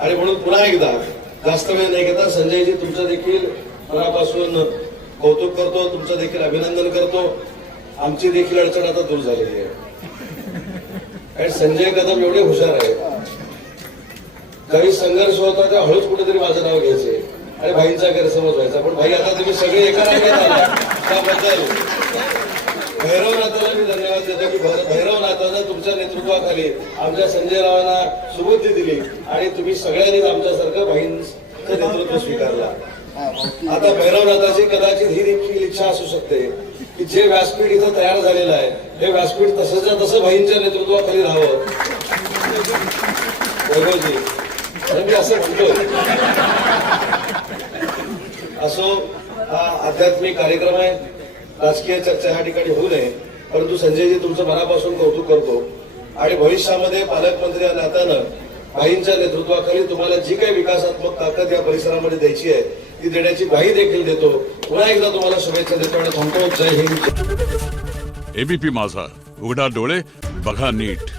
आणि म्हणून पुन्हा एकदा जास्त वेळ नाही घेता संजयजी तुमचं देखील मनापासून कौतुक करतो, तुमचं देखील अभिनंदन करतो. आमची देखील अडचण आता दूर झालेली आहे. आणि संजय कदम एवढे हुशार आहे, काही संघर्ष होता त्या हळूच कुठेतरी माझं नाव घ्यायचे आणि भाईंचा गैरसमज व्हायचा. पण भाई आता तुम्ही सगळे एका रांगेत आला त्याबद्दल भैरवनाथाला मी धन्यवाद देतो की भैरवनाथानं तुमच्या नेतृत्वाखाली आमच्या संजय रावांना सुबुद्धी दिली आणि तुम्ही सगळ्यांनीच आमच्यासारखं भाईंचं नेतृत्व स्वीकारला. आता भैरवनाथाची कदाचित ही देखील इच्छा असू शकते की जे व्यासपीठ इथं तयार झालेलं आहे हे व्यासपीठ तसंच्या तसं भाईंच्या नेतृत्वाखाली राहावं. वैभवजी मी असं म्हणतो. असो, हा आध्यात्मिक कार्यक्रम आहे, राजकीय चर्चा ह्या ठिकाणी होऊ नये. परंतु संजयजी तुमचं मनापासून कौतुक करतो आणि भविष्यामध्ये पालकमंत्री या नात्यानं भाईंच्या नेतृत्वाखाली तुम्हाला जी काही विकासात्मक ताकद या परिसरामध्ये द्यायची आहे ती देण्याची ग्वाही देखील देतो. पुन्हा एकदा तुम्हाला शुभेच्छा देतो आणि थांबतो. जय हिंद. एबीपी माझा, उघडा डोळे बघा नीट.